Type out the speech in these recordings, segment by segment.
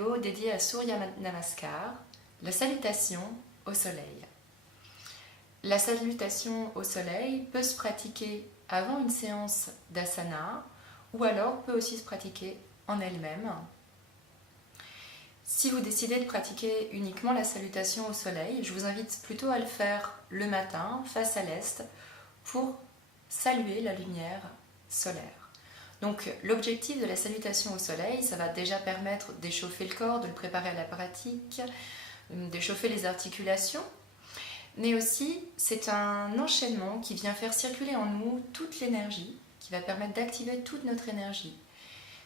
vidéo dédiée à Surya Namaskar, la salutation au soleil. La salutation au soleil peut se pratiquer avant une séance d'asana ou alors peut aussi se pratiquer en elle-même. Si vous décidez de pratiquer uniquement la salutation au soleil, je vous invite plutôt à le faire le matin, face à l'est, pour saluer la lumière solaire. Donc l'objectif de la salutation au soleil, ça va déjà permettre d'échauffer le corps, de le préparer à la pratique, d'échauffer les articulations, mais aussi c'est un enchaînement qui vient faire circuler en nous toute l'énergie, qui va permettre d'activer toute notre énergie.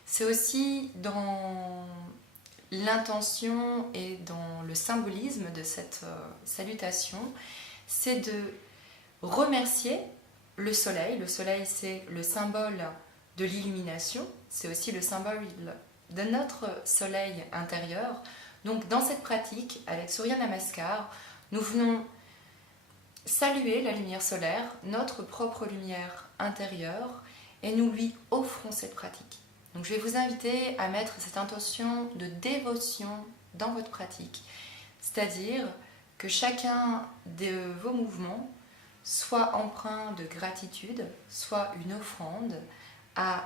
C'est aussi dans l'intention et dans le symbolisme de cette salutation, c'est de remercier le soleil. Le soleil, c'est le symbole de l'illumination, c'est aussi le symbole de notre soleil intérieur. Donc dans cette pratique, avec Surya Namaskar, nous venons saluer la lumière solaire, notre propre lumière intérieure, et nous lui offrons cette pratique. Donc je vais vous inviter à mettre cette intention de dévotion dans votre pratique, c'est-à-dire que chacun de vos mouvements soit empreint de gratitude, soit une offrande à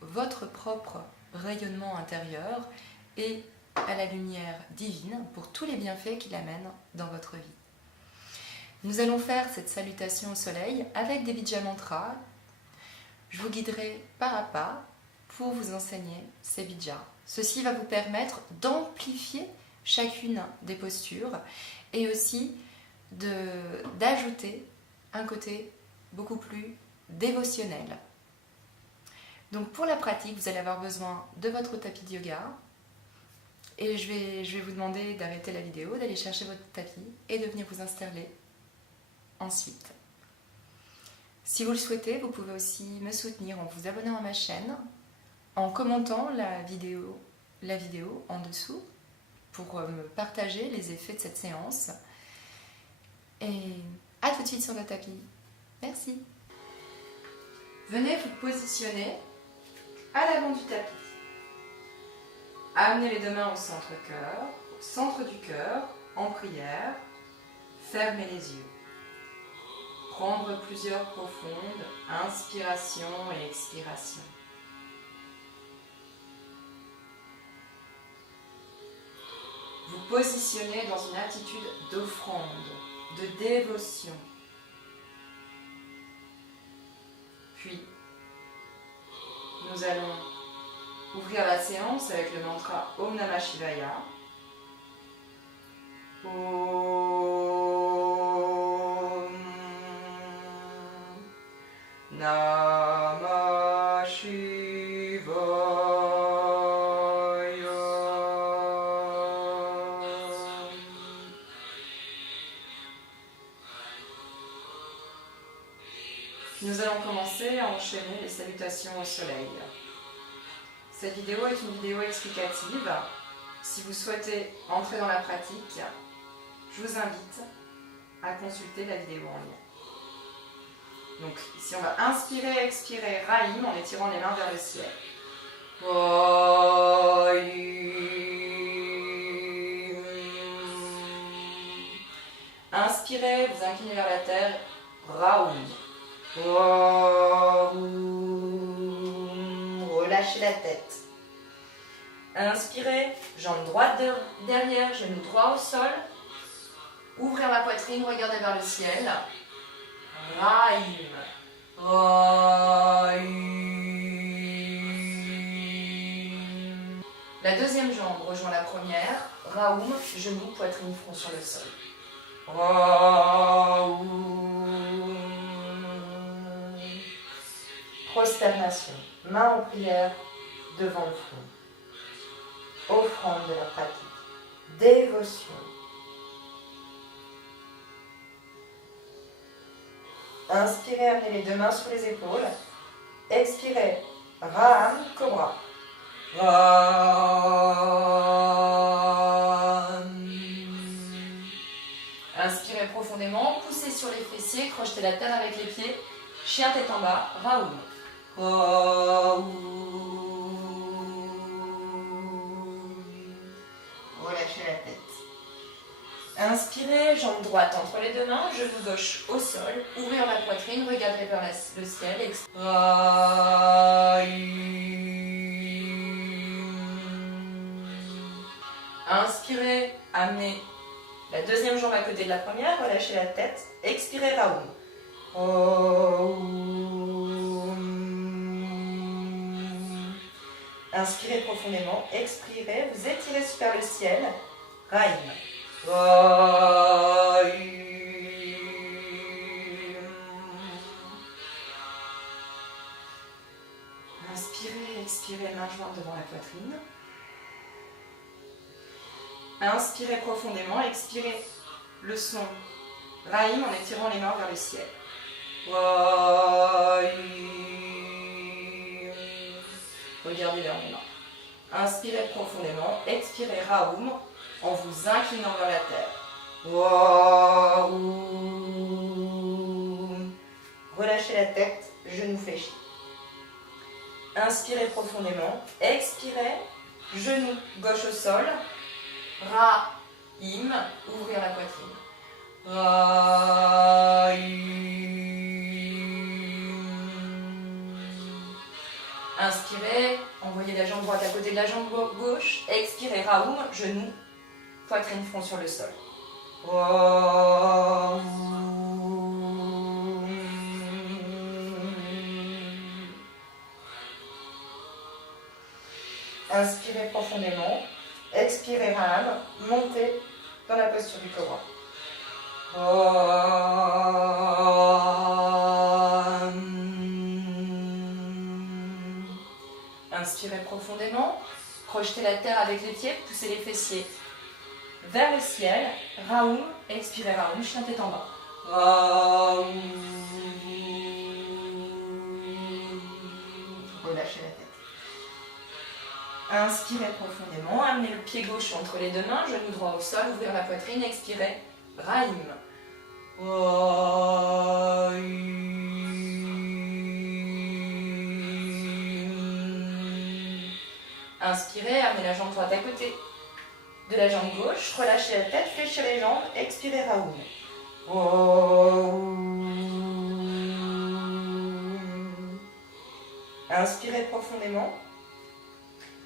votre propre rayonnement intérieur et à la lumière divine pour tous les bienfaits qu'il amène dans votre vie. Nous allons faire cette salutation au soleil avec des Bija Mantras. Je vous guiderai pas à pas pour vous enseigner ces Bijas. Ceci va vous permettre d'amplifier chacune des postures et aussi d'ajouter un côté beaucoup plus dévotionnel. Donc pour la pratique, vous allez avoir besoin de votre tapis de yoga et je vais vous demander d'arrêter la vidéo, d'aller chercher votre tapis et de venir vous installer ensuite. Si vous le souhaitez, vous pouvez aussi me soutenir en vous abonnant à ma chaîne, en commentant la vidéo en dessous pour me partager les effets de cette séance. Et à tout de suite sur le tapis. Merci. Venez vous positionner à l'avant du tapis. Amenez les deux mains au centre du cœur, en prière. Fermez les yeux. Prendre plusieurs profondes inspirations et expirations. Vous positionnez dans une attitude d'offrande, de dévotion. Puis, nous allons ouvrir la séance avec le mantra Om Namah Shivaya. Om Namah Shivaya. Nous allons commencer à enchaîner les salutations au soleil. Cette vidéo est une vidéo explicative. Si vous souhaitez entrer dans la pratique, je vous invite à consulter la vidéo en lien. Donc ici on va inspirer et expirer Rahim en étirant les mains vers le ciel. Rahim. Inspirez, vous inclinez vers la terre. Raoum. Relâchez la tête. Inspirez, jambe droite derrière, genou droit au sol. Ouvrir la poitrine, regardez vers le ciel. Rahim. Rahim. La deuxième jambe rejoint la première. Raoum, genou, poitrine, front sur le sol. Raoum. Prosternation, main en prière devant le front. Offrande de la pratique. Dévotion. Inspirez, amenez les deux mains sous les épaules. Expirez, Ram, Cobra. Ram. Inspirez profondément, poussez sur les fessiers, crochetez la terre avec les pieds. Chien tête en bas, Raoum. Raoum. la tête. Inspirez, jambe droite entre les deux mains, genou gauche au sol, ouvrir la poitrine, regardez vers le ciel. Inspirez, amenez la deuxième jambe à côté de la première, relâchez la tête, expirez Raoum. Inspirez profondément, expirez, vous étirez vers le ciel, Raïm. Inspirez, expirez, main jointe devant la poitrine. Inspirez profondément, expirez le son Raïm en étirant les mains vers le ciel. Regardez vers les mains. Inspirez profondément, expirez Raoum en vous inclinant vers la terre. Relâchez la tête, genoux fléchis. Inspirez profondément, expirez, genou gauche au sol, Ra-im, ouvrir la poitrine. Inspirez, envoyez la jambe droite à côté de la jambe gauche. Expirez, Raoum, genou, poitrine, front sur le sol. Inspirez profondément. Expirez, Ram, montez dans la posture du cobra. Inspirez profondément, projetez la terre avec les pieds, poussez les fessiers vers le ciel. Raoum, expirez Raoum, chien tête en bas. Relâchez la tête. Inspirez profondément, amenez le pied gauche entre les deux mains, genou droit au sol, ouvrez la poitrine, expirez Raïm. Inspirez, amenez la jambe droite à côté de la jambe gauche, relâchez la tête, fléchissez les jambes, expirez Raoum. Inspirez profondément,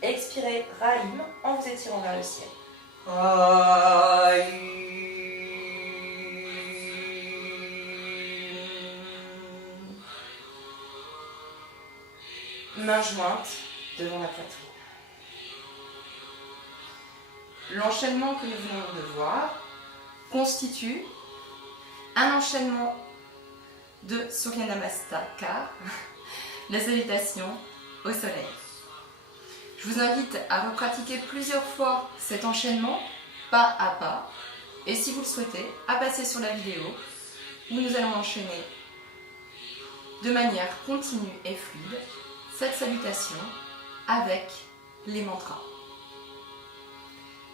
expirez Raïm en vous étirant vers le ciel. Main jointe devant la poitrine. L'enchaînement que nous venons de voir constitue un enchaînement de Surya Namaskar, la salutation au soleil. Je vous invite à repratiquer plusieurs fois cet enchaînement, pas à pas, et si vous le souhaitez, à passer sur la vidéo où nous allons enchaîner de manière continue et fluide cette salutation avec les mantras.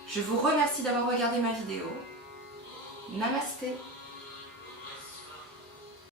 Je vous remercie d'avoir regardé ma vidéo. Namasté.